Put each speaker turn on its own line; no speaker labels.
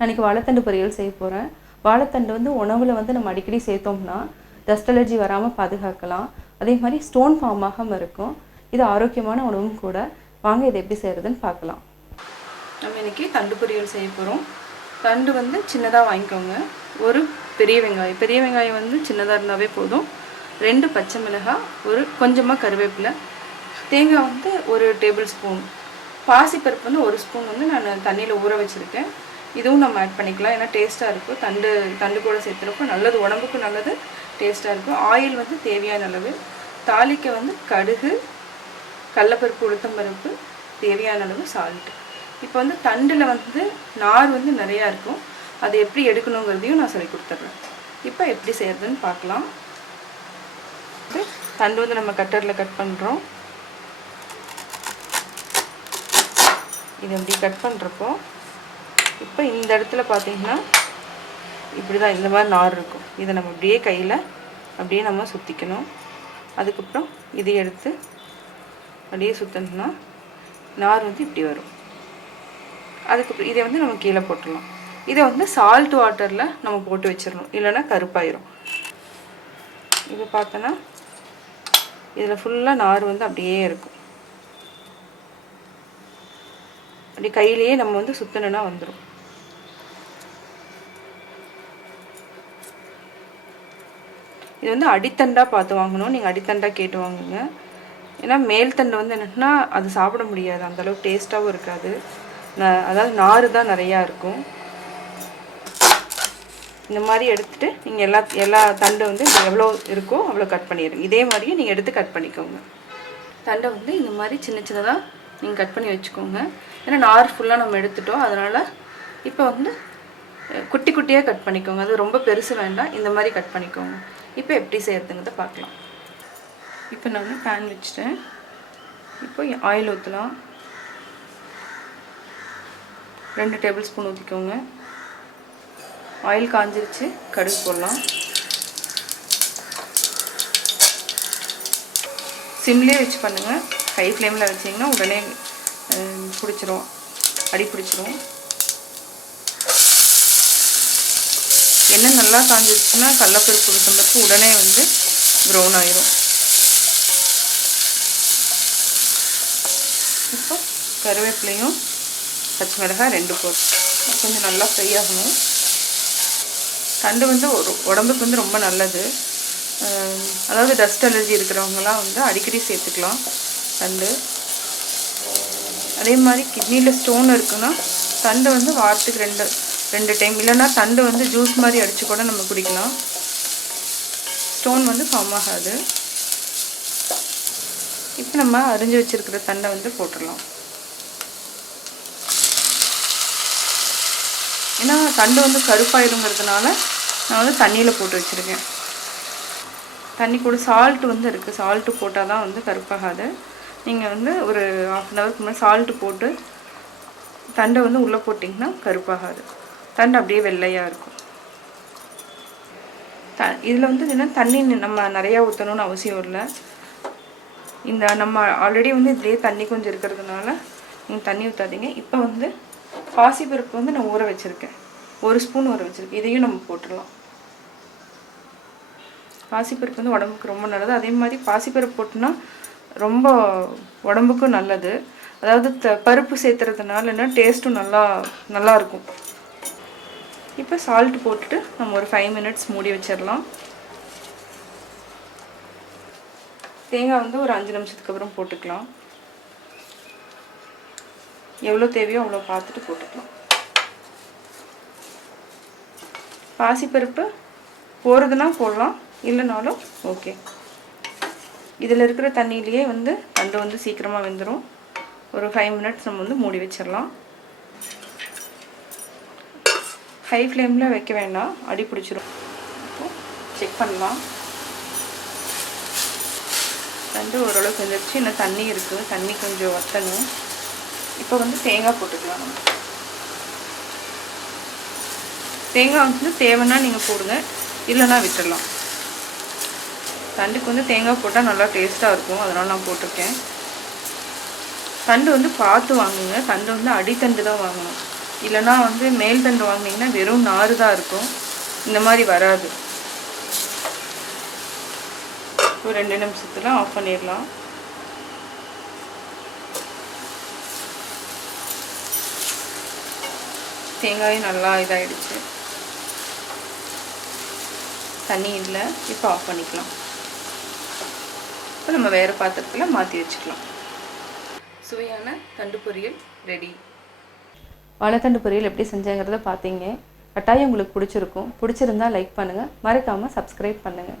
அன்றைக்கி வாழைத்தண்டு பொரியல் செய்ய போகிறேன் வாழைத்தண்டு வந்து உணவில் வந்து நம்ம அடிக்கடி சேர்த்தோம்னா டஸ்ட் அலர்ஜி வராமல் பாதுகாக்கலாம். அதே மாதிரி ஸ்டோன் ஃபார்ம் ஆகாமல் இருக்கும். இது ஆரோக்கியமான உணவும் கூட. வாங்க இதை எப்படி செய்கிறதுன்னு பார்க்கலாம். நம்ம இன்றைக்கி தண்டு பொரியல் செய்ய போகிறோம் தண்டு வந்து சின்னதாக வாங்கிக்கோங்க. ஒரு பெரிய வெங்காயம். பெரிய வெங்காயம் வந்து சின்னதாக இருந்தாவே போதும். ரெண்டு பச்சை மிளகாய் ஒரு கொஞ்சமாக கருவேப்பிலை. தேங்காய் வந்து ஒரு டேபிள் ஸ்பூன் பாசிப்பருப்பு வந்து ஒரு ஸ்பூன் வந்து நான் தண்ணியில் ஊற வச்சுருக்கேன். இதுவும் நம்ம ஆட் பண்ணிக்கலாம். ஏன்னா டேஸ்ட்டாக இருக்கும். தண்டு தண்டு கூட சேர்த்துறப்போ நல்லது. உடம்புக்கும் நல்லது. டேஸ்ட்டாக இருக்கும். ஆயில் வந்து தேவையான அளவு. தாளிக்க வந்து கடுகு கடலப்பருப்பு உளுத்தம்பருப்பு தேவையான அளவு சால்ட்டு இப்போ வந்து தண்டில் வந்து நார் வந்து நிறையா இருக்கும். அதை எப்படி எடுக்கணுங்கிறதையும் நான் சொல்லி கொடுத்துட்றேன். இப்போ எப்படி செய்கிறதுன்னு பார்க்கலாம். தண்டு வந்து நம்ம கட்டரில் கட் பண்ணுறோம் இது அப்படி கட் பண்ணுறப்போ இப்போ இந்த இடத்துல பார்த்தீங்கன்னா இப்படி தான் இந்த மாதிரி நார் இருக்கும். இதை நம்ம அப்படியே கையில் அப்படியே நம்ம சுற்றிக்கணும் அதுக்கப்புறம் இதை எடுத்து அப்படியே சுற்றணும்னா நார் வந்து இப்படி வரும். அதுக்கப்புறம் இதை வந்து நம்ம கீழே போட்டுடலாம். இதை வந்து சால்ட் வாட்டரில் நம்ம போட்டு வச்சிடணும். இல்லைன்னா கருப்பாயிரும். இதை பார்த்தோன்னா இதில் ஃபுல்லாக நார் வந்து அப்படியே இருக்கும். அப்படி கையிலேயே நம்ம வந்து சுத்தணுன்னா வந்துடும் இது வந்து அடித்தண்டாக பார்த்து வாங்கணும். நீங்கள் அடித்தண்டாக கேட்டு வாங்குங்க. ஏன்னா மேல் தண்டு வந்து என்னன்னா அது சாப்பிட முடியாது. அந்தளவுக்கு டேஸ்ட்டாகவும் இருக்காது. ந- அதாவது நார் தான் நிறையா இருக்கும். இந்த மாதிரி எடுத்துகிட்டு நீங்கள் எல்லா எல்லா தண்டை வந்து எவ்வளோ இருக்கோ அவ்வளோ கட் பண்ணிடுங்க. இதே மாதிரியும் நீங்கள் எடுத்து கட் பண்ணிக்கோங்க. தண்டை வந்து இந்த மாதிரி சின்ன சின்னதாக நீங்கள் கட் பண்ணி வச்சுக்கோங்க. ஏன்னா நார் ஃபுல்லாக நம்ம எடுத்துட்டோம். அதனால் இப்போ வந்து குட்டி குட்டியாக கட் பண்ணிக்கோங்க. அது ரொம்ப பெருசு வேண்டாம். இந்த மாதிரி கட் பண்ணிக்கோங்க. இப்போ எப்படி செய்யறதுங்கிறத பார்க்கலாம். இப்போ நான் பேன் வச்சுட்டேன். இப்போ ஆயில் ஊற்றலாம் ரெண்டு டேபிள் ஸ்பூன் ஊற்றிக்கோங்க ஆயில் காஞ்சிருச்சு. கடுகு போடலாம். சிம்லேயே வச்சு பண்ணுங்கள் ஹை ஃப்ளேமில் வச்சிங்கன்னா உடனே பிடிச்சிரும். அடி பிடிச்சிரும். எண்ணெய் நல்லா காஞ்சிருச்சுன்னா கடலப்பருப்பு உளுத்தம்பருப்பு உடனே வந்து ப்ரௌன் ஆயிரும். இப்போ கருவேப்பிலையும் பச்சை மிளகாய் ரெண்டு போட்டு கொஞ்சம் நல்லா ஃப்ரை ஆகணும். தண்டு வந்து உடம்புக்கு வந்து ரொம்ப நல்லது. அதாவது டஸ்ட் அலர்ஜி இருக்கிறவங்கலாம் வந்து அடிக்கடி சேர்த்துக்கலாம். தண்டு. அதே மாதிரி கிட்னியில் ஸ்டோன் இருக்குன்னா தண்டு வந்து வாரத்துக்கு ரெண்டு ரெண்டு டைம் இல்லைன்னா தண்டு வந்து ஜூஸ் மாதிரி அடித்து கூட நம்ம குடிக்கலாம். ஸ்டோன் வந்து ஃபார்ம் ஆகாது. இப்போ நம்ம அரிஞ்சு வச்சுருக்கிற தண்டை வந்து போட்டுடலாம். ஏன்னா தண்டு வந்து கருப்பாயிருங்கிறதுனால நான் வந்து தண்ணியில் போட்டு வச்சுருக்கேன். தண்ணி கூட சால்ட் வந்து இருக்குது சால்ட்டு போட்டால் தான் வந்து கருப்பாகாது. நீங்கள் வந்து ஒரு ஆஃப் அன் ஹவருக்கு முன்னாடி சால்ட்டு போட்டு தண்டை வந்து உள்ளே போட்டிங்கன்னா கருப்பாகாது. தண்டு அப்படியே வெள்ளையாக இருக்கும். த இதில் வந்து என்னென்னா தண்ணி நம்ம நிறையா ஊற்றணும்னு அவசியம் இல்லை. இந்த நம்ம ஆல்ரெடி வந்து இதுலேயே தண்ணி கொஞ்சம் இருக்கிறதுனால நீங்கள் தண்ணி ஊற்றாதீங்க இப்போ வந்து பாசிப்பருப்பு வந்து நான் ஊற வச்சுருக்கேன். ஒரு ஸ்பூன் ஊற வச்சுருக்கேன். இதையும் நம்ம போட்டுடலாம். பாசிப்பருப்பு வந்து உடம்புக்கு ரொம்ப நல்லது. அதே மாதிரி பாசிப்பருப்பு போட்டுனா ரொம்ப உடம்புக்கும் நல்லது. அதாவது த பருப்பு சேர்த்துறதுனால என்ன டேஸ்ட்டும் நல்லா நல்லா இருக்கும். இப்போ சால்ட் போட்டுட்டு நம்ம ஒரு ஃபைவ் மினிட்ஸ் மூடி வச்சிடலாம். தேங்காய் வந்து ஒரு அஞ்சு நிமிஷத்துக்கு அப்புறம் போட்டுக்கலாம். எவ்வளோ தேவையோ அவ்வளோ பார்த்துட்டு போட்டுக்கலாம். பாசிப்பருப்பு போகிறதுனா போடலாம் இல்லைனாலும் ஓகே இதில் இருக்கிற தண்ணியிலேயே வந்து நண்டு வந்து சீக்கிரமாக வெந்துடும் ஒரு ஃபைவ் மினிட்ஸ் நம்ம வந்து மூடி வச்சிடலாம் ஹை ஃப்ளேமில் வைக்க வேண்டாம். அடி பிடிச்சிரும். செக் பண்ணலாம். நண்டு ஓரளவுக்கு வெந்துருச்சு. இன்னும் தண்ணி இருக்குது. தண்ணி கொஞ்சம் வத்தணும். இப்போ வந்து தேங்காய் போட்டுக்கலாம் நம்ம. தேங்காய் வந்து தேவைன்னா நீங்கள் போடுங்க. இல்லைன்னா விட்டுடலாம் தண்டுக்கு வந்து தேங்காய் போட்டால் நல்லா டேஸ்ட்டாக இருக்கும். அதனால் நான் போட்டிருக்கேன். தண்டு வந்து பார்த்து வாங்குங்க. தண்டு வந்து அடித்தண்டு தான் வாங்கணும். இல்லைன்னா வந்து மேல் தண்டு வாங்கினீங்கன்னா வெறும் நாறு தான் இருக்கும். இந்த மாதிரி வராது. ஒரு ரெண்டு நிமிஷத்தில் ஆஃப் பண்ணிடலாம். தேங்காயும் நல்லா இதாயிடுச்சு. தண்ணி இல்லை. இப்போ ஆஃப் பண்ணிக்கலாம். இப்போ நம்ம வேறு பாத்திரத்தில் மாற்றி வச்சுக்கலாம். சுவையான தண்டு பொரியல் ரெடி வாழைத்தண்டு பொரியல் எப்படி செஞ்சேங்கிறத பார்த்தீங்க கட்டாயம் உங்களுக்கு பிடிச்சிருக்கும். பிடிச்சிருந்தா லைக் பண்ணுங்கள் மறக்காமல் சப்ஸ்கிரைப் பண்ணுங்கள்